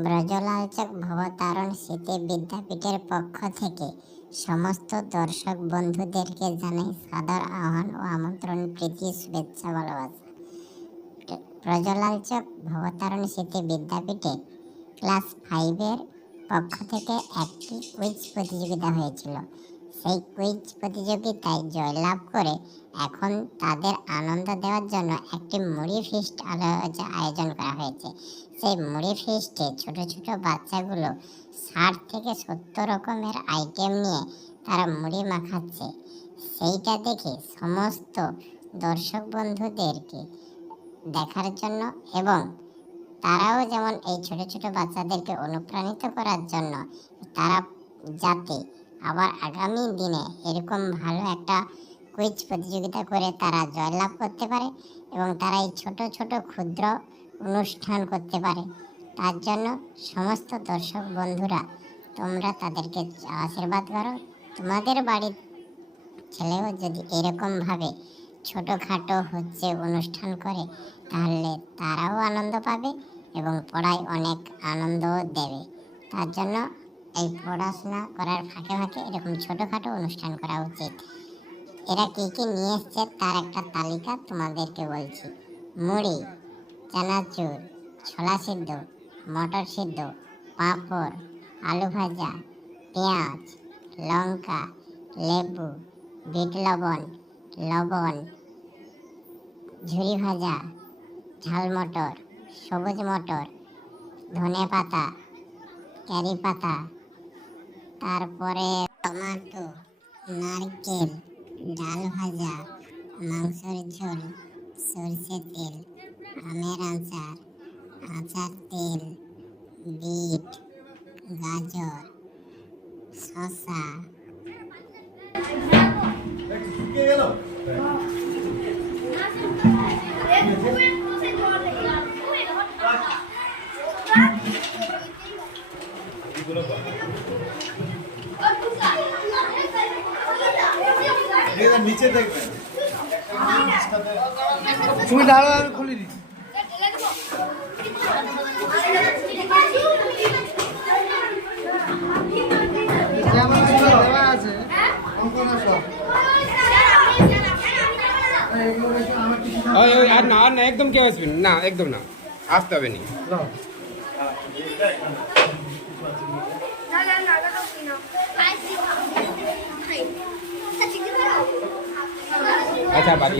ব্রজলালচক ভবতারণ স্মৃতি বিদ্যাপীঠের পক্ষ থেকে সমস্ত দর্শক বন্ধুদেরকে জানাই সাদর আহ্বান ও আমন্ত্রণ, প্রীতি, শুভেচ্ছা, ভালোবাসা। ব্রজলালচক ভবতারণ স্মৃতি বিদ্যাপীঠে ক্লাস 5-এর পক্ষ থেকে একটি কুইজ প্রতিযোগিতা হয়েছিল। সেই কুইজ প্রতিযোগিতায় জয়লাভ করে এখন তাদের আনন্দ দেওয়ার জন্য একটি মুড়ি ফিস্ট আয়োজন করা হয়েছে। সেই মুড়ি ফিস্টে ছোট ছোট বাচ্চাগুলো 60 থেকে 70 রকমের আইটেম নিয়ে তারা মুড়ি মাখাচ্ছে। সেইটা দেখে সমস্ত দর্শক বন্ধুদেরকে দেখার জন্য এবং তারাও যেমন এই ছোট ছোট বাচ্চাদেরকে অনুপ্রাণিত করার জন্য তারা যাতে আবার আগামী দিনে এরকম ভালো একটা কুইজ প্রতিযোগিতা করে তারা জয়লাভ করতে পারে এবং তারা এই ছোট ছোট ক্ষুদ্র অনুষ্ঠান করতে পারে, তার জন্য সমস্ত দর্শক বন্ধুরা তোমরা তাদেরকে আশীর্বাদ করো। তোমাদের বাড়ির ছেলেও যদি এরকমভাবে ছোটোখাটো অনুষ্ঠান করে তাহলে তারাও আনন্দ পাবে এবং পড়ায় অনেক আনন্দও দেবে। তার জন্য এই পড়াশোনা করার ফাঁকে ফাঁকে এরকম ছোটোখাটো অনুষ্ঠান করা উচিত। এরা কী কী নিয়ে এসছে তার একটা তালিকা তোমাদেরকে বলছি। মুড়ি, চানাচুর, ছোলা সিদ্ধ, মটর সিদ্ধ, পাঁপড়, আলু ভাজা, পেঁয়াজ, লঙ্কা, লেবু, বিট লবণ, ঝুরি ভাজা, ঝাল মটর, সবুজ মটর, ধনে পাতা, কারি পাতা, তারপরে টমেটো, নারকেল, ডাল ভাজা, মাংসের ঝোল, সরষে তেল, আমের আচার তেল, বিট, গাজর, শসা, নিচে দেখবেন তুমি দাঁড়ো, আমি খুলে দিই। আর না একদম কেউ আসবেন না, একদম না, আসতে হবে নি। আচ্ছা বাকি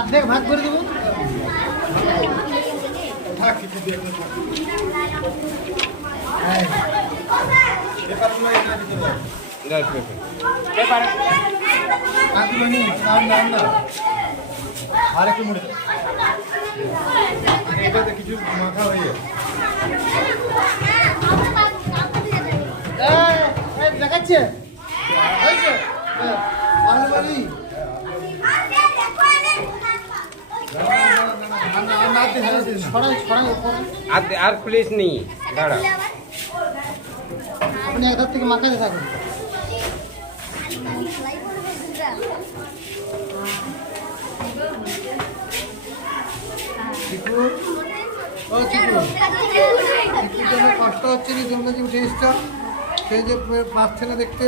অর্ধেক ভাগ করে দেবো। আর একটু মুড়ে এটাতে কিছু মাখা হয়ে দেখাচ্ছে আর পুলিশ নেই, দাঁড়া। আপনি একধার থেকে মাখাতে থাকুন। কষ্ট হচ্ছে না, তোমরা যে উঠে এসছ, সেই যে পাচ্ছে না দেখতে।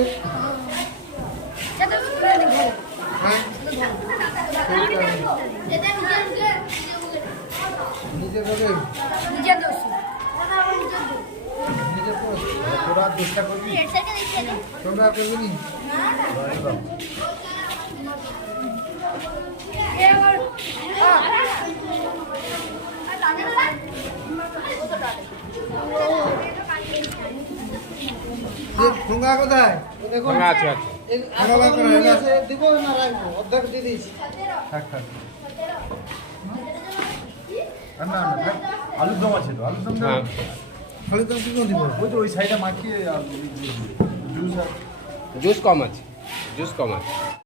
নিজে করবে, তোরা চেষ্টা করবি, তোমরা করবে নি। ঠোঙ্গা কোথায়? দেখুন আছে দিব না, রাখবো, অর্ধেক দিয়ে দিয়েছি। না আলুর দম আছে তো, আলুর দম খালি তো কি দিব? ওই তো ওই সাইডে মাখিয়ে জুস কম আছে।